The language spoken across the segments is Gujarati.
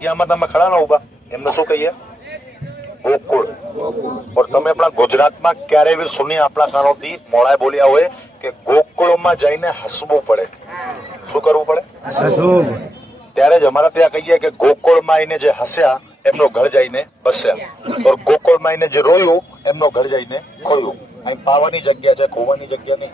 એ આમાં તમે ખરા ના ઉભા એમને શું કહીએ ગોકુળ. પણ તમે આપણા ગુજરાતમાં ક્યારે બી સુની આપણા કાનોથી મોડાએ બોલ્યા હોય કે ગોકુળમાં જઈને હસવું પડે. શું કરવું પડે? ત્યારે જ અમારા ત્યાં કહીએ કે ગોકુળમાં આવીને જે હસ્યા એમનો ઘર જઈને બસ્યા, और ગોકુળમાં આવીને જે રોયું એમનો ઘર જઈને ખોયું. અહીં પાવાની જગ્યા છે, ખોવાની જગ્યા નહીં.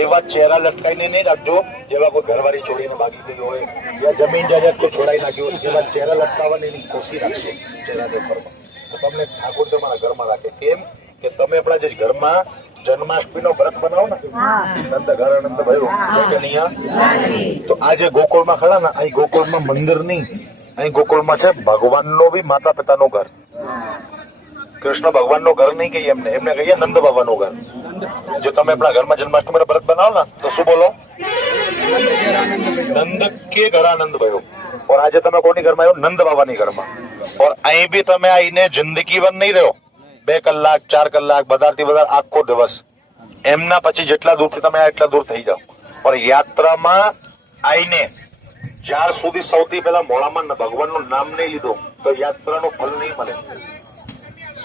એવા ચહેરા લટકાઈને નહીં રાખજો જેવા કોઈ ઘરવાળી છોડીને ભાગી ગઈ હોય યા જમીન જાયદાદ કોઈ છોડાઈ નાખ્યું હોય. એવા ચહેરા લટકાવવાની ખુશી રાખજો ચહેરાને ઉપરમાં. તો તમને ઠાકોર તમારા ઘરમાં રાખે. કેમ કે તમે આપણા જે ઘરમાં જન્માષ્ટમી નો વ્રત બનાવો ને, નંદ ઘર આનંદ ભયો કે નહીં, તો આ જે ગોકુળમાં ખડા ને, અહીં ગોકુળમાં મંદિર નહીં, અહીં ગોકુળમાં છે ભગવાનનો બી માતા પિતાનું ઘર. કૃષ્ણ ભગવાનનું ઘર નહીં કહીએ એમને, એમને કહીએ નંદ બાબાનું ઘર. જો તમે આપણા ઘરમાં જન્માષ્ટમી નો વ્રત બનાવો ને તો શું બોલો? નંદ કે ઘર આનંદ ભયો. और આજે તમે કોની ઘરમાં આવ્યો? નંદ બાબાની ઘરમાં. और અહીં બી તમે આવીને જિંદગી વન નહીં રહ્યો, 2 કલાક 4 કલાક વધારથી વધારે આખો દિવસ. એમના પછી જેટલા દૂરથી તમે એટલા દૂર થઈ જાઓ. और યાત્રામાં આવીને જ્યાર સુધી સૌથી પહેલા મોડામાં ભગવાનનું નામ નહીં લીધું તો યાત્રાનું ફલ નહીં મળે.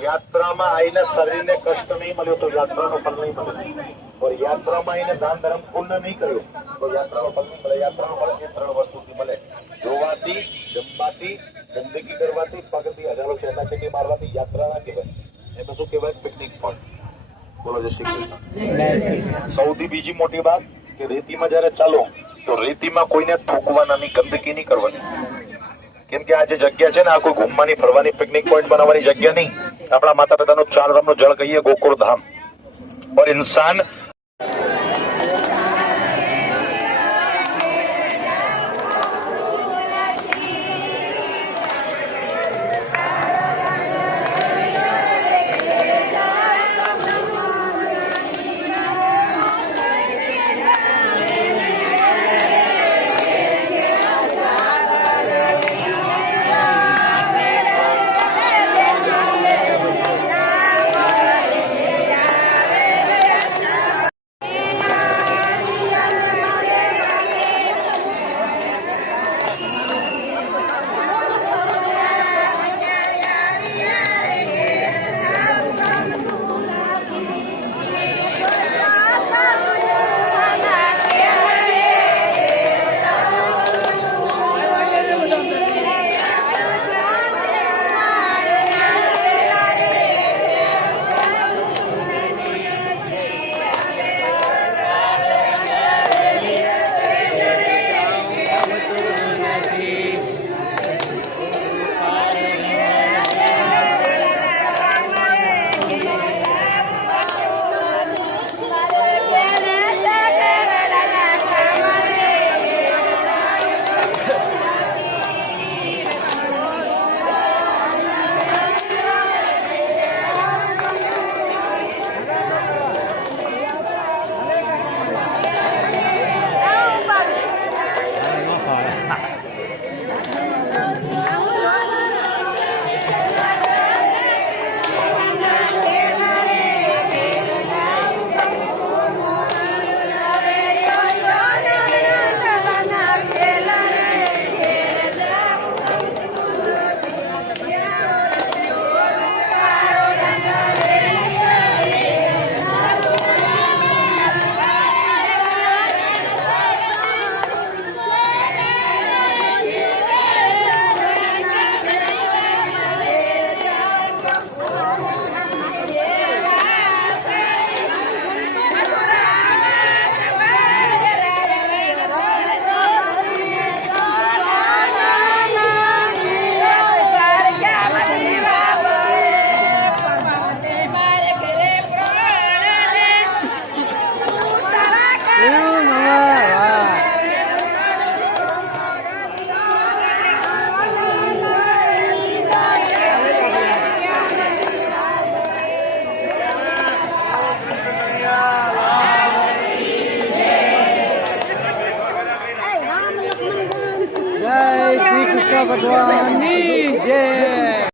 યાત્રામાં આવીને શરીરને કષ્ટ નહીં મળ્યો તો યાત્રાનું ફલ નહીં મળે. और યાત્રામાં આવીને દાન ધર્મ પુણ્ય નહીં કર્યું તો યાત્રાનું ફલ નહીં મળે. યાત્રાનું ફળ એ 3 વસ્તુથી મળે: જોવાથી, જમવાથી, ગંદકી કરવાથી, પગથી હજારો છેલ્લા છેટી મારવાથી. યાત્રા ના કહેવાય, એમાં શું કહેવાય? Picnic point. બોલો જય શ્રી કૃષ્ણ. સૌથી બીજી મોટી વાત કે રેતીમાં જયારે ચાલો તો રેતીમાં કોઈને થૂકવાના નહીં, ગંદકી નહીં કરવાની. કેમ કે આ જે જગ્યા છે ને, આ કોઈ ઘૂમવાની ફરવાની પિકનિક પોઈન્ટ બનાવવાની જગ્યા નહીં. આપણા માતા પિતાનો 4 ધામનો જળ કહીએ ગોકુળ ધામ. और इंसान જય શ્રી કૃષ્ણ ભગવાનની જય.